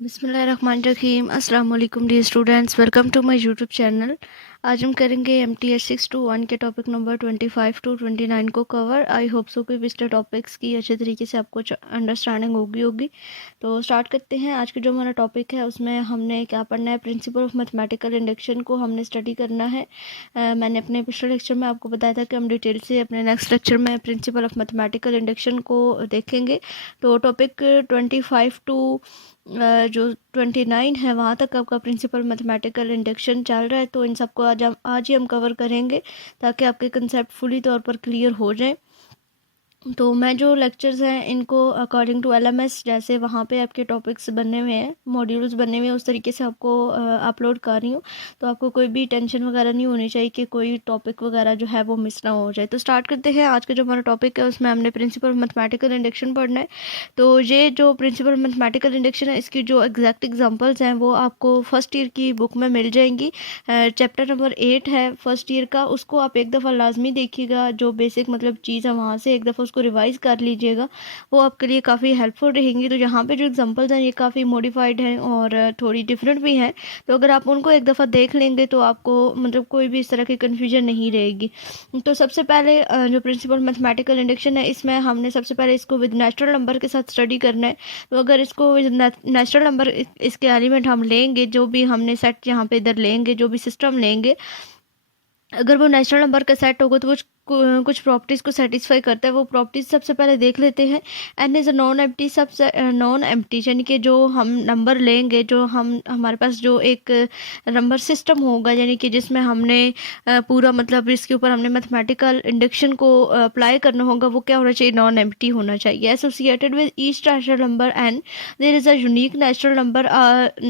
बिस्मिल्लाहिर्रहमानिर्रहीम। अस्सलाम वालेकुम dear students, welcome to my YouTube channel. आज हम करेंगे MTS 6 to 1 के टॉपिक नंबर 25 to 29 को कवर। आई होप सो कि पिछले टॉपिक्स की अच्छे तरीके से आपको अंडरस्टैंडिंग होगी। तो स्टार्ट करते हैं। आज का जो हमारा टॉपिक है उसमें हमने क्या पढ़ना है, प्रिंसिपल ऑफ मैथमेटिकल इंडक्शन को हमने स्टडी करना है। मैंने अपने पिछले लेक्चर में आपको बताया था कि हम डिटेल से अपने नेक्स्ट लेक्चर में प्रिंसिपल ऑफ मैथमेटिकल इंडक्शन को देखेंगे। तो टॉपिक 25 टू जो 29 है वहाँ तक आपका प्रिंसिपल मैथमेटिकल इंडक्शन चल रहा है। तो इन सबको आज ही हम कवर करेंगे ताकि आपके कंसेप्ट फुली तौर पर क्लियर हो जाए। तो मैं जो लेक्चर्स हैं इनको अकॉर्डिंग टू LMS जैसे वहाँ पे आपके टॉपिक्स बने हुए हैं, मॉड्यूल्स बने हुए हैं, उस तरीके से आपको अपलोड कर रही हूँ। तो आपको कोई भी टेंशन वगैरह नहीं होनी चाहिए कि कोई टॉपिक वगैरह जो है वो मिस ना हो जाए। तो स्टार्ट करते हैं। आज का जो हमारा टॉपिक है उसमें हमने प्रिंसिपल मैथमेटिकल इंडक्शन पढ़ना है। तो ये जो प्रिंसिपल मैथमेटिकल इंडक्शन है इसकी जो एग्जैक्ट एग्जाम्पल्स हैं वो आपको फर्स्ट ईयर की बुक में मिल जाएंगी। चैप्टर नंबर 8 है फर्स्ट ईयर का, उसको आप एक दफ़ा लाजमी देखिएगा। जो बेसिक मतलब चीज़ है वहाँ से एक दफ़ा उसको रिवाइज़ कर लीजिएगा, वो आपके लिए काफ़ी हेल्पफुल रहेंगी। तो यहाँ पे जो एग्जांपल्स हैं ये काफ़ी मॉडिफाइड हैं और थोड़ी डिफरेंट भी हैं। तो अगर आप उनको एक दफ़ा देख लेंगे तो आपको मतलब कोई भी इस तरह की कन्फ्यूजन नहीं रहेगी। तो सबसे पहले जो प्रिंसिपल मैथमेटिकल इंडक्शन है इसमें हमने सबसे पहले इसको विद नेचुरल नंबर के साथ स्टडी करना है। तो अगर इसको विद नेचुरल नंबर इसके एलिमेंट हम लेंगे, जो भी हमने सेट यहाँ पे इधर लेंगे, जो भी सिस्टम लेंगे, अगर वो नेचुरल नंबर का सेट होगा तो वो कुछ प्रॉपर्टीज़ को सेटिस्फाई करता है। वो प्रॉपर्टीज़ सबसे पहले देख लेते हैं। N is a non empty सबसे नॉन एम्प्टी, यानी कि जो हम नंबर लेंगे, जो हम हमारे पास जो एक नंबर सिस्टम होगा, यानी कि जिसमें हमने पूरा मतलब इसके ऊपर हमने मैथमेटिकल इंडक्शन को अप्लाई करना होगा, वो क्या होना चाहिए, नॉन एम्प्टी होना चाहिए। Associated with each natural number N there is a unique natural number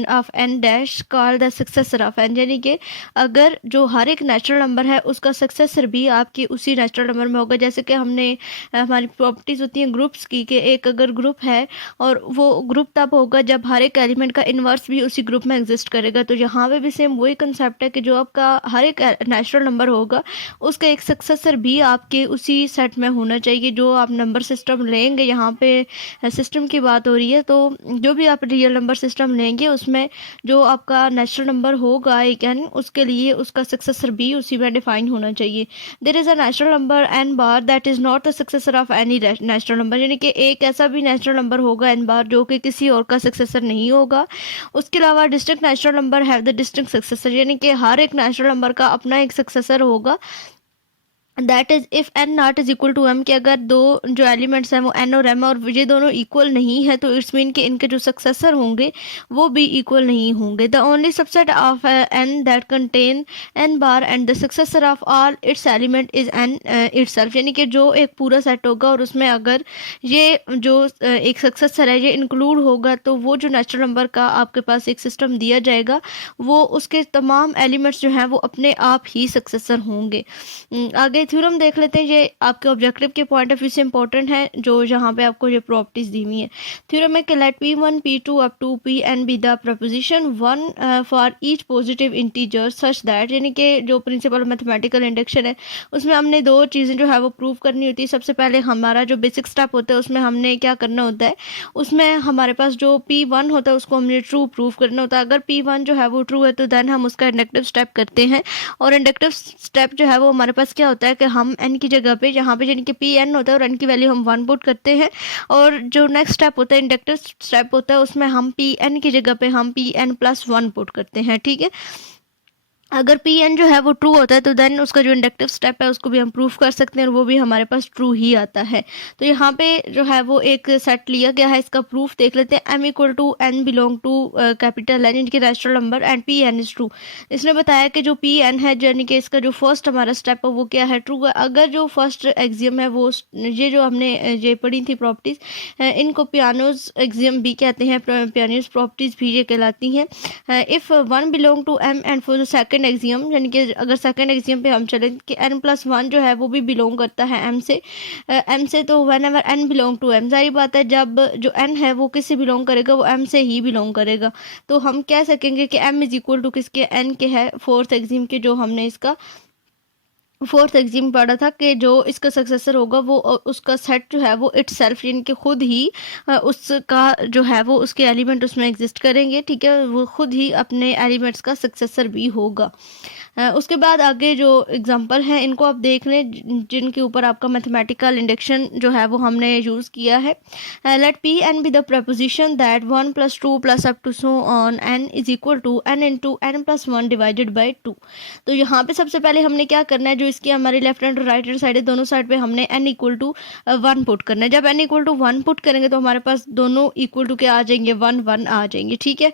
of N dash called the successor of N, यानी कि अगर जो हर एक नेचुरल नंबर है उसका सक्सेसर भी आपके उसी नेचुरल नंबर में होगा। जैसे कि हमने हमारी प्रॉपर्टीज होती हैं ग्रुप्स की, कि एक अगर ग्रुप है और वो ग्रुप तब होगा जब हर एक एलिमेंट का इन्वर्स भी उसी ग्रुप में एग्जिस्ट करेगा। तो यहाँ पे भी सेम वही कंसेप्ट है कि जो आपका हर एक नेचुरल नंबर होगा उसका एक सक्सेसर भी आपके उसी सेट में होना चाहिए। जो आप नंबर सिस्टम लेंगे, यहाँ पे सिस्टम की बात हो रही है, तो जो भी आप रियल नंबर सिस्टम लेंगे उसमें जो आपका नेचुरल नंबर होगा एक एन, उसके लिए उसका सक्सेसर भी उसी में डिफाइन होना चाहिए। There is a natural number N bar that is not the successor of any natural number, यानी कि एक ऐसा भी नेचुरल नंबर होगा एन बार जो कि किसी और का सक्सेसर नहीं होगा। उसके अलावा distinct natural number have the distinct successor, यानी कि हर एक नेचुरल नंबर का अपना एक सक्सेसर होगा। That is if N not is equal to M, कि अगर दो जो एलिमेंट्स हैं वो एन और एम और ये दोनों इक्वल नहीं है तो इट्स मीन कि इनके जो सक्सेसर होंगे वो भी इक्वल नहीं होंगे। The only subset of N that contain N bar and the successor of all its element is N itself, यानी कि जो एक पूरा सेट होगा और उसमें अगर ये जो एक सक्सेसर है ये इंक्लूड होगा तो वो जो नेचुरल नंबर का आपके पास एक सिस्टम दिया जाएगा वो उसके तमाम एलिमेंट्स जो हैं वो अपने आप ही सक्सेसर होंगे। आगे थ्योरम देख लेते हैं। ये आपके ऑब्जेक्टिव के पॉइंट ऑफ व्यू से इंपॉर्टेंट है, जो यहाँ पे आपको ये प्रॉपर्टीज दी हुई है। थ्योरम है कि let P1 P2 up to Pn be the proposition one for each positive integer such that, यानी कि जो प्रिंसिपल मैथमेटिकल इंडक्शन है उसमें हमने दो चीज़ें जो है वो प्रूव करनी होती है। सबसे पहले हमारा जो बेसिक स्टेप होता है उसमें हमने क्या करना होता है, उसमें हमारे पास जो P1 होता है उसको हमने ट्रू प्रूव करना होता है। अगर P1 जो है वो ट्रू है तो देन हम उसका इंडक्टिव स्टेप करते हैं, और इंडक्टिव स्टेप जो है वो हमारे पास क्या होता है कि हम n की जगह पे यहाँ पे यानी कि Pn होता है और n की वैल्यू हम 1 पुट करते हैं, और जो नेक्स्ट स्टेप होता है इंडक्टिव स्टेप होता है उसमें हम Pn की जगह पे हम Pn+1 पुट करते हैं। ठीक है, अगर Pn जो है वो ट्रू होता है तो देन उसका जो इंडक्टिव स्टेप है उसको भी हम प्रूफ कर सकते हैं और वो भी हमारे पास ट्रू ही आता है। तो यहाँ पे जो है वो एक सेट लिया गया है, इसका प्रूफ देख लेते हैं। m equal to n belong to capital N, यानी कि natural number, and Pn is true. इसने बताया कि जो Pn है यानी कि इसका जो फर्स्ट हमारा स्टेप है वो क्या है, ट्रू है। अगर जो फर्स्ट एक्सियम है वो ये जो हमने ये पढ़ी थी प्रॉपर्टीज, इनको पियानोज एक्सियम भी कहते हैं, पियानोज प्रॉपर्टीज भी ये कहलाती हैं। If one belong to m and for the second axiom, यानी कि अगर सेकंड एक्सियम पे हम चलें कि n+1 जो है वो भी बिलोंग करता है m से, तो whenever n belong to m, सारी बात है जब जो n है वो किससे बिलोंग करेगा, वो m से ही बिलोंग करेगा। तो हम कह सकेंगे कि m इज इक्वल टू किसके, n के है, फोर्थ एक्सियम के जो हमने इसका फोर्थ एग्जाम पढ़ा था कि जो इसका सक्सेसर होगा वो उसका सेट जो है वो इट सेल्फ यानी कि खुद ही उसका जो है वो उसके एलिमेंट उसमें एग्जिस्ट करेंगे, ठीक है, वो खुद ही अपने एलिमेंट्स का सक्सेसर भी होगा। उसके बाद आगे जो एग्जांपल हैं इनको आप देख लें जिनके ऊपर आपका मैथमेटिकल इंडक्शन जो है वो हमने यूज़ किया है। Let P N be the proposition that 1 + 2 + up to so on N is equal to N into N plus 1 divided by 2। तो यहाँ पे सबसे पहले हमने क्या करना है, जो इसकी हमारी लेफ्ट हैंड और राइट हैंड साइड है दोनों साइड पे हमने n इक्वल टू 1 पुट करना है। जब n इक्वल टू 1 पुट करेंगे तो हमारे पास दोनों इक्वल टू क्या आ जाएंगे, 1 1 आ जाएंगे, ठीक है।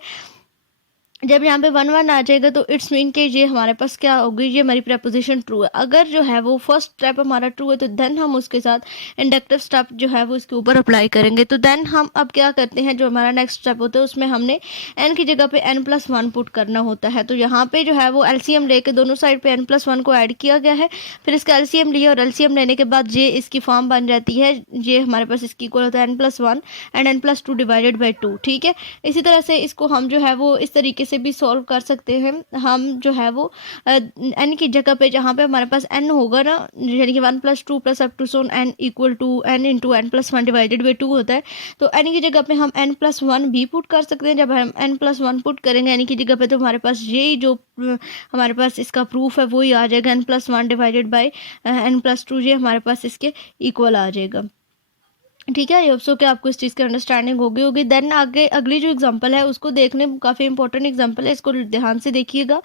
जब यहाँ पे 1 1 आ जाएगा तो इट्स मीन के ये हमारे पास क्या होगी, ये हमारी प्रपोजिशन ट्रू है। अगर जो है वो फर्स्ट स्टेप हमारा ट्रू है तो देन हम उसके साथ इंडक्टिव स्टेप जो है वो इसके ऊपर अप्लाई करेंगे। तो देन हम अब क्या करते हैं, जो हमारा नेक्स्ट स्टेप होता है उसमें हमने n की जगह पे n+1 पुट करना होता है। तो यहाँ पे जो है वो एलसीएम लेके दोनों साइड पे n+1 को ऐड किया गया है, फिर इसका एलसीएम लिया और एलसीएम लेने के बाद ये इसकी फॉर्म बन जाती है, ये हमारे पास इसकी इक्वल होता है n+1 and n+2 divided by 2, ठीक है। इसी तरह से इसको हम जो है वो इस तरीके से भी सॉल्व कर सकते हैं। हम जो है वो n की जगह पे जहाँ पे हमारे पास n होगा ना, यानी कि 1 + 2 + up to so n equal to n into n+1 divided by 2 होता है। तो n की जगह पे हम n+1 भी पुट कर सकते हैं। जब हम n+1 पुट करेंगे n की जगह पे तो हमारे पास यही जो हमारे पास इसका प्रूफ है वही आ जाएगा, n+1 डिवाइडेड बाई n+2, ये हमारे पास इसके इक्वल आ जाएगा, ठीक है। आई होप सो कि आपको इस चीज़ की अंडरस्टैंडिंग होगी। देन आगे अगली जो एग्जांपल है उसको देखने काफ़ी इंपॉर्टेंट एग्जांपल है, इसको ध्यान से देखिएगा।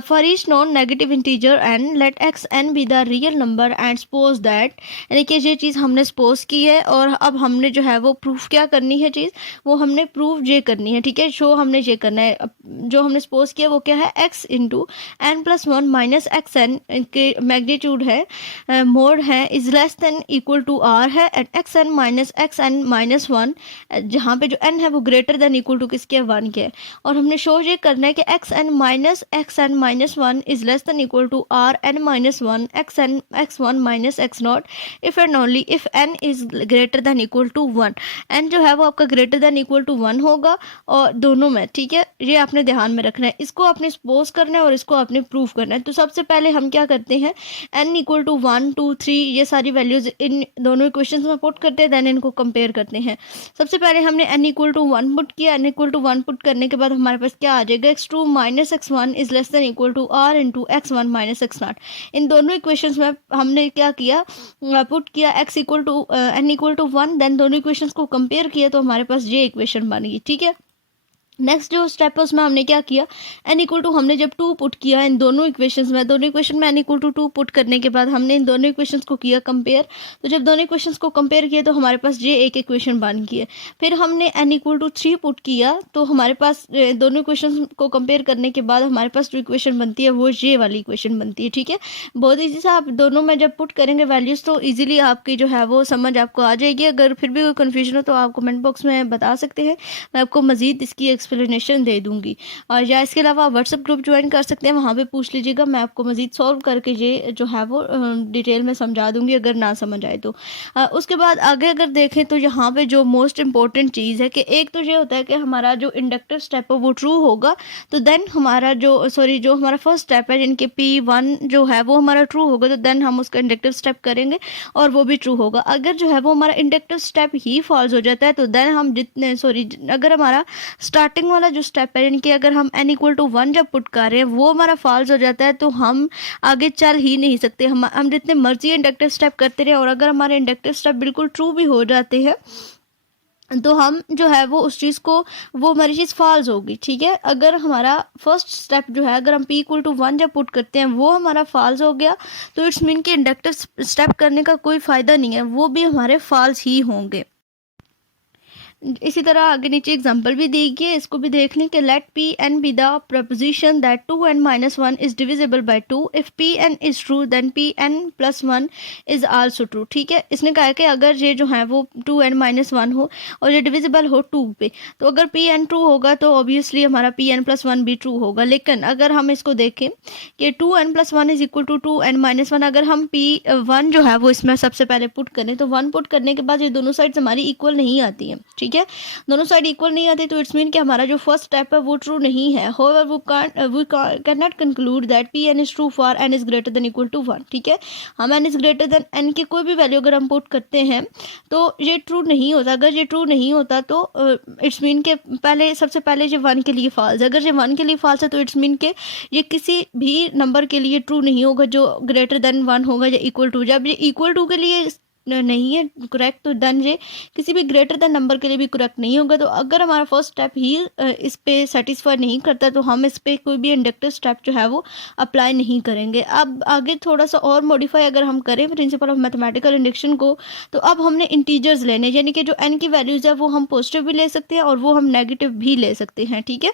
For each non negative integer N let X N be the real number and suppose that, यानी कि ये चीज़ हमने सपोज की है और अब हमने जो है वो प्रूफ क्या करनी है, चीज़ वो हमने प्रूफ ये करनी है, ठीक है। शो हमने ये करना है, जो हमने सपोज किया वो क्या है, x into n+1 minus x n के मैग्नीट्यूड है, मोड है, is less than equal to r है, and x n minus x n minus 1, जहाँ पे जो n है वो ग्रेटर देन इक्वल टू किसके है, 1 के। और हमने शो ये करना है कि x n minus 1 is less than equal to r n minus 1 x 1 minus x naught if and only if n is greater than equal to 1। n जो है वो आपका ग्रेटर देन इक्वल टू 1 होगा और दोनों में, ठीक है, ये आपने ध्यान में रखना है। इसको आपने सपोज करना है और इसको आपने प्रूव करना है। तो सबसे पहले हम क्या करते हैं, n इक्वल टू 1 2 3 ये सारी वैल्यूज इन दोनों इक्वेशंस में पुट करते हैं, देन इनको कंपेयर करते हैं। सबसे पहले हमने n इक्वल टू 1 पुट किया, n इक्वल टू 1 पुट करने के बाद हमारे पास क्या आ जाएगा, x2 minus x1 is less than equal to r into x1 minus x0। इन दोनों इक्वेशंस में हमने क्या किया, पुट किया x equal to n equal to 1, then दोनों इक्वेशंस को कंपेयर किया तो हमारे पास ये इक्वेशन बन गई, ठीक है। नेक्स्ट जो स्टेप है उसमें हमने क्या किया, n इक्वल टू हमने जब 2 पुट किया इन दोनों इक्वेशंस में, दोनों इक्वेशन में n इक्वल टू 2 पुट करने के बाद हमने इन दोनों इक्वेशंस को किया कंपेयर। तो जब दोनों इक्वेशंस को कंपेयर किया तो हमारे पास ये एक इक्वेशन बन गई है। फिर हमने n इक्वल टू 3 पुट किया तो हमारे पास दोनों इक्वेशंस को कंपेयर करने के बाद हमारे पास जो इक्वेशन बनती है वो ये वाली इक्वेशन बनती है, ठीक है। बहुत ईजी सा, आप दोनों में जब पुट करेंगे वैल्यूज़ तो ईजिली आपकी जो है वो समझ आपको आ जाएगी। अगर फिर भी कोई कन्फ्यूजन हो तो आप कमेंट बॉक्स में बता सकते हैं, मैं आपको मज़ीद इसकी एक्सप्लेनेशन दे दूंगी। और या इसके अलावा आप व्हाट्सएप ग्रुप ज्वाइन कर सकते हैं, वहाँ पे पूछ लीजिएगा, मैं आपको मज़ीद सॉल्व करके ये जो है वो डिटेल में समझा दूंगी अगर ना समझ आए तो। उसके बाद आगे अगर देखें तो यहाँ पे जो मोस्ट इम्पॉर्टेंट चीज़ है कि एक तो ये होता है कि हमारा जो इंडक्टिव स्टेप है वो ट्रू होगा, तो देन हमारा जो जो हमारा फर्स्ट स्टेप है जिनके P1 जो है वो हमारा ट्रू होगा तो देन हम उसका इंडक्टिव स्टेप करेंगे और वो भी ट्रू होगा। अगर जो है वो हमारा इंडक्टिव स्टेप ही फॉल्स हो जाता है तो देन हम अगर हमारा स्टार्टिंग वाला जो स्टेप है यानी कि अगर हम n इक्वल टू 1 जब पुट कर रहे हैं वो हमारा फॉल्स हो जाता है तो हम आगे चल ही नहीं सकते। हम जितने मर्जी इंडक्टिव स्टेप करते रहे और अगर हमारे इंडक्टिव स्टेप बिल्कुल ट्रू भी हो जाते हैं तो हम जो है वो उस चीज़ को, वो हमारी चीज़ फॉल्स होगी, ठीक है। अगर हमारा फर्स्ट स्टेप जो है अगर हम p इक्वल टू 1 जब पुट करते हैं वो हमारा फॉल्स हो गया तो इट्स मीन कि इंडक्टिव स्टेप करने का कोई फ़ायदा नहीं है, वो भी हमारे फॉल्स ही होंगे। इसी तरह आगे नीचे एग्जांपल भी दी गई है, इसको भी देख लें कि let P N be the proposition that 2n minus 1 is divisible by 2 if p n is true then p n plus 1 is also true, ठीक है। इसने कहा है कि अगर ये जो है वो 2n माइनस 1 हो और ये डिविजिबल हो 2 पे, तो अगर पी एन ट्रू होगा तो ऑब्वियसली हमारा पी एन प्लस 1 भी ट्रू होगा। लेकिन अगर हम इसको देखें कि 2n plus 1 is equal to 2n minus 1, अगर हम P1 जो है वो इसमें सबसे पहले पुट करें तो 1 पुट करने के बाद ये दोनों साइड्स हमारी इक्वल नहीं आती हैं, ठीक ठीक है, दोनों साइड इक्वल नहीं आती, तो इट्स मीन कि हमारा जो फर्स्ट स्टेप है वो ट्रू नहीं है। However we can not conclude that p n is true for n is greater than equal to 1। ठीक है, हम n is greater than n की कोई भी वैल्यू अगर हम पुट करते हैं तो ये ट्रू नहीं होता। अगर ये ट्रू नहीं होता तो इट्स मीन के पहले सबसे पहले ये 1 के लिए फॉल्स, अगर ये 1 के लिए फॉल्स है तो इट्स मीन के ये किसी भी नंबर के लिए ट्रू नहीं होगा जो ग्रेटर देन 1 होगा या इक्वल टू। जब ये इक्वल टू के लिए नहीं है करेक्ट, तो डन ये किसी भी ग्रेटर देन नंबर के लिए भी करेक्ट नहीं होगा। तो अगर हमारा फर्स्ट स्टेप ही इस पे सेटिस्फाई नहीं करता तो हम इस पे कोई भी इंडक्टिव स्टेप जो है वो अप्लाई नहीं करेंगे। अब आगे थोड़ा सा और मॉडिफाई अगर हम करें प्रिंसिपल ऑफ मैथमेटिकल इंडक्शन को, तो अब हमने इंटीजर्स लेने, यानी कि जो एन की वैल्यूज है वो हम पॉजिटिव भी ले सकते हैं और वो हम नेगेटिव भी ले सकते हैं। ठीक है,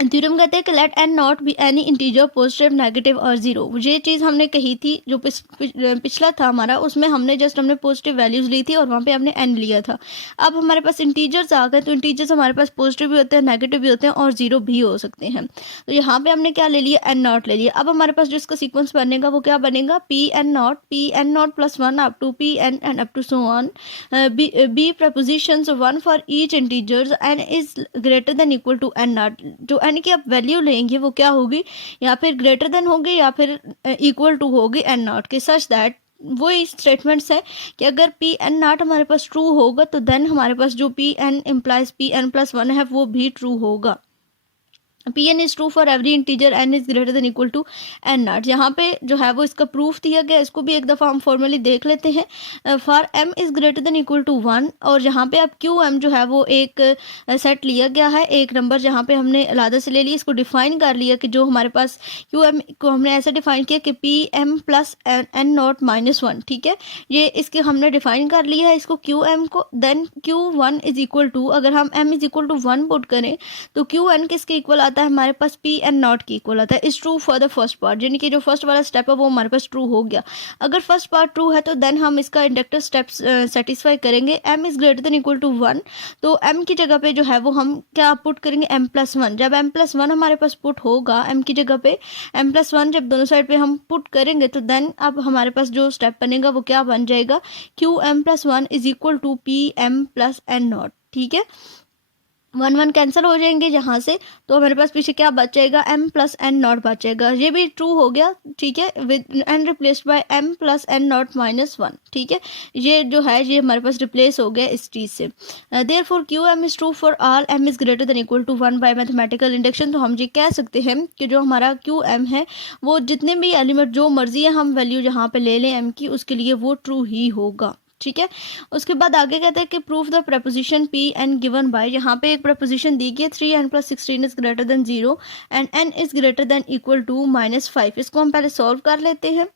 थ्योरम कहते हैं कि let n naught be any integer positive negative और जीरो। ये चीज़ हमने कही थी जो पिछला था हमारा, उसमें हमने पॉजिटिव वैल्यूज़ ली थी और वहाँ पे हमने एन लिया था। अब हमारे पास इंटीजर्स आ गए, तो इंटीजर्स हमारे पास पॉजिटिव भी होते हैं, नेगेटिव भी होते हैं और जीरो भी हो सकते हैं। तो यहाँ पे हमने क्या ले लिया, एन नॉट ले लिया। अब हमारे पास जो इसका सीक्वेंस बनेगा वो क्या बनेगा, p n naught plus 1 up to p n and up to so on, be propositions 1 for each integers n is greater than equal to n naught. जो एन की आप वैल्यू लेंगे वो क्या होगी, या फिर ग्रेटर देन होगी या फिर इक्वल टू होगी एन नॉट के, सच दैट वो स्टेटमेंट्स है कि अगर पी एन नॉट हमारे पास ट्रू होगा तो देन हमारे पास जो p n implies p n plus 1 है वो भी ट्रू होगा। P n is true for every integer n is greater than equal to n naught. यहाँ पे जो है वो इसका प्रूफ दिया गया, इसको भी एक दफ़ा हम फॉर्मली देख लेते हैं। For m is greater than equal to 1, और यहाँ पे अब क्यू एम जो है वो एक सेट लिया गया है, एक नंबर जहाँ पे हमने अलग से ले लिया, इसको डिफाइन कर लिया कि जो हमारे पास क्यू एम को हमने ऐसे डिफाइन किया कि p m plus n naught minus 1। ठीक है, ये इसके हमने डिफाइन कर लिया है इसको क्यू एम को। Then q one is equal to, अगर हम m is equal to 1 put करें तो क्यू एन किसके इक्वल आता है, हमारे पास पी एन नॉट की इक्वल आता है। Is true for the first part, यानी कि जो फर्स्ट वाला स्टेप है वो हमारे पास ट्रू हो गया। अगर फर्स्ट पार्ट ट्रू है तो देन हम इसका इंडक्टिव स्टेप सेटिस्फाई करेंगे। M is greater than equal to 1, तो एम की जगह पे जो है वो हम क्या पुट करेंगे, एम प्लस 1। जब एम प्लस 1 हमारे पास पुट होगा एम की जगह पे, एम प्लस 1 जब दोनों साइड पे हम पुट करेंगे तो देन अब हमारे पास जो स्टेप बनेगा वो क्या बन जाएगा, q m plus 1 is equal to p m plus n naught. ठीक है, 1 1 कैंसिल हो जाएंगे यहाँ से, तो हमारे पास पीछे क्या बचेगा, m प्लस एन नॉट बचेगा। ये भी ट्रू हो गया। ठीक है, with n replaced by m plus n naught minus 1। ठीक है, ये जो है ये हमारे पास रिप्लेस हो गया इस चीज़ से। Therefore q m is true for all m is greater than equal to 1 by mathematical induction. तो हम ये कह सकते हैं कि जो हमारा क्यू एम है वो जितने भी एलिमेंट जो मर्जी है हम वैल्यू यहाँ पे ले लें m की, उसके लिए वो ट्रू ही होगा। ठीक है, उसके बाद आगे कहते हैं कि proof the proposition p n given by, यहाँ पे एक प्रपोजिशन दी गई है 3n plus 16 is greater than 0 and n is greater than equal to -5। इसको हम पहले सॉल्व कर लेते हैं।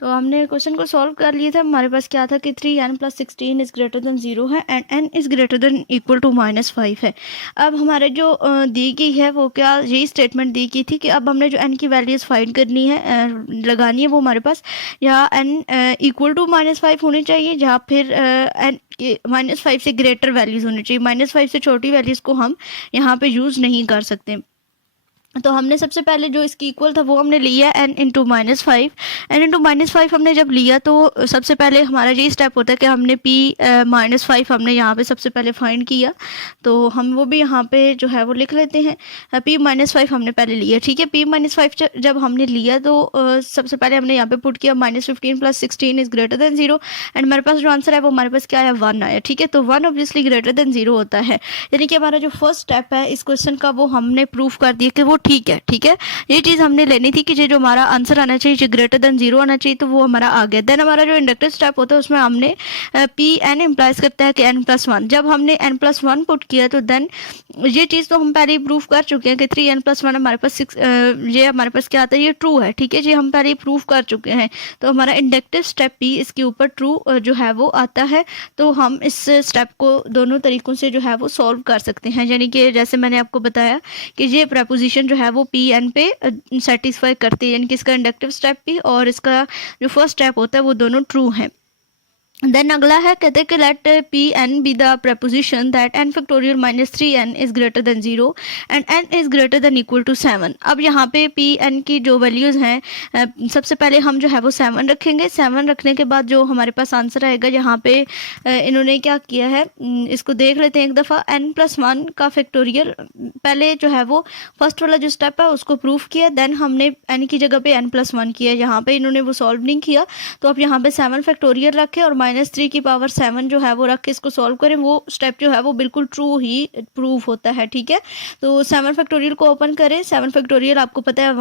तो हमने क्वेश्चन को सॉल्व कर लिया था। हमारे पास क्या था कि 3n plus 16 is greater than 0 है and n is greater than equal to -5 है। अब हमारे जो दी गई है वो क्या, यही स्टेटमेंट दी गई थी कि अब हमने जो n की वैल्यूज फाइंड करनी है, लगानी है, वो हमारे पास या n इक्वल टू -5 होनी चाहिए या फिर n -5 से ग्रेटर वैल्यूज होनी चाहिए। -5 से छोटी वैल्यूज को हम यहाँ पे यूज़ नहीं कर सकते। तो हमने सबसे पहले जो इसकी इक्वल था वो हमने लिया n इंटू -5। n इंटू -5 हमने जब लिया तो सबसे पहले हमारा यही स्टेप होता है कि हमने p -5 हमने यहाँ पे सबसे पहले फाइंड किया, तो हम वो भी यहाँ पे जो है वो लिख लेते हैं। p -5 हमने पहले लिया। ठीक है, p -5 जब हमने लिया तो सबसे पहले हमने यहाँ पे पुट किया -15 plus 16 is greater than 0 and हमारे पास जो आंसर है वो हमारे पास क्या आया, 1 आया। ठीक है, तो 1 ऑब्वियसली ग्रेटर देन 0 होता है, यानी कि हमारा जो फर्स्ट स्टेप है इस क्वेश्चन का वो हमने प्रूफ कर दिया कि वो ठीक है। ठीक है, ये चीज़ हमने लेनी थी कि जो हमारा आंसर आना चाहिए जो ग्रेटर देन 0 आना चाहिए, तो वो हमारा आ गया। देन हमारा जो इंडक्टिव स्टेप होता है उसमें हमने पी एन इम्प्लाइज करता है कि n प्लस 1। जब हमने n प्लस 1 पुट किया तो देन ये चीज़ तो हम पहले ही प्रूफ कर चुके हैं कि 3n प्लस 1 हमारे पास 6, ये हमारे पास क्या आता है, ये ट्रू है। ठीक है, ये हम पहले ही प्रूफ कर चुके हैं, तो हमारा इंडक्टिव स्टेप भी इसके ऊपर ट्रू जो है वो आता है। तो हम इस स्टेप को दोनों तरीकों से जो है वो सॉल्व कर सकते हैं, यानी कि जैसे मैंने आपको बताया कि ये प्रपोजिशन जो है वो पी एन पे सेटिस्फाई करती है, यानी कि इसका इंडक्टिव स्टेप भी और इसका जो फर्स्ट स्टेप होता है वो दोनों ट्रू हैं। देन अगला है, कहते हैं कि let P N be the proposition that n factorial minus 3n is greater than 0 and n is greater than equal to 7। अब यहाँ पे पी एन की जो वैल्यूज़ हैं, सबसे पहले हम जो है वो 7 रखेंगे। 7 रखने के बाद जो हमारे पास आंसर आएगा, यहाँ पे इन्होंने क्या किया है, इसको देख लेते हैं एक दफ़ा। n+1 का फैक्टोरियल पहले जो है वो फर्स्ट वाला जो स्टेप है उसको प्रूफ किया, देन हमने n की जगह पे n+1 किया। यहाँ पे इन्होंने वो सॉल्व नहीं किया, तो अब यहाँ पे 7 फैक्टोरियल रखे और -3 की पावर 7 जो है वो रख के इसको सॉल्व करें, वो स्टेप जो है वो बिल्कुल ट्रू ही प्रूफ होता है। ठीक है, तो 7 फैक्टोरियल को ओपन करें। 7 फैक्टोरियल आपको पता है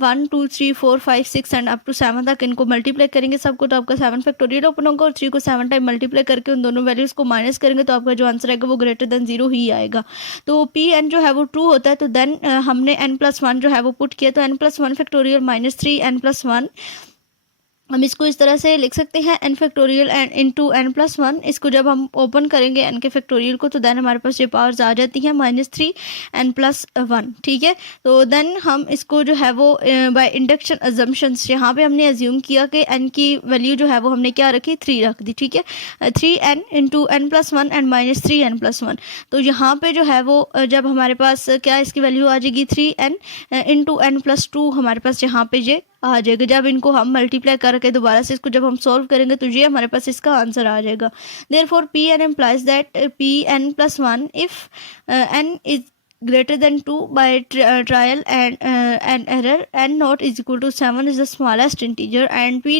1 2 3 4 5 6 एंड अप टू 7 तक, इनको मल्टीप्लाई करेंगे सबको, तो आपका 7 फैक्टोरियल ओपन होगा और 3 को 7 टाइम मल्टीप्लाई करके उन दोनों वैल्यूज़ को माइनस करेंगे तो आपका जो आंसर आएगा वो ग्रेटर देन 0 ही आएगा। तो पी एन जो है वो ट्रू होता है। तो देन हमने n+1 जो है वो पुट किया, तो n+1 फैक्टोरियल -3 n+1, हम इसको इस तरह से लिख सकते हैं n factorial and into n+1। इसको जब हम ओपन करेंगे n के फैक्टोरियल को, तो देन हमारे पास ये पावर्स आ जाती हैं -3 n+1। ठीक है, तो देन हम इसको जो है वो बाय इंडक्शन अजम्पशंस, यहाँ पे हमने अज्यूम किया कि n की वैल्यू जो है वो हमने क्या रखी, 3 रख दी। ठीक है, 3n into n+1 and -3 n+1। तो यहाँ पे जो है वो जब हमारे पास क्या इसकी वैल्यू आ जाएगी, 3n इंटू n+2 हमारे पास यहाँ पे ये आ जाएगा। जब इनको हम मल्टीप्लाई करके दोबारा से इसको जब हम सॉल्व करेंगे तो ये हमारे पास इसका आंसर आ जाएगा। Therefore p n implies that p n+1 if n is greater than 2 by trial and error, n not is equal to 7 is the smallest integer and p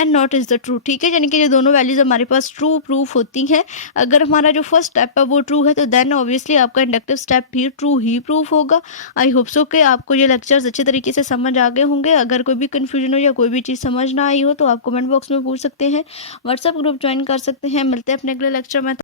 n not is the true। ठीक है, यानी कि ये दोनों values हमारे पास true proof होती हैं। अगर हमारा जो फर्स्ट स्टेप है वो ट्रू है तो देन ऑब्वियसली आपका इंडक्टिव स्टेप भी ट्रू ही प्रूफ होगा। आई होप सो कि आपको ये लेक्चर्स अच्छे तरीके से समझ आ गए होंगे। अगर कोई भी कन्फ्यूजन हो या कोई भी चीज़ समझ ना आई हो तो आप कमेंट बॉक्स में पूछ सकते हैं, व्हाट्सएप ग्रुप ज्वाइन कर सकते हैं। मिलते हैं अपने अगले लेक्चर में।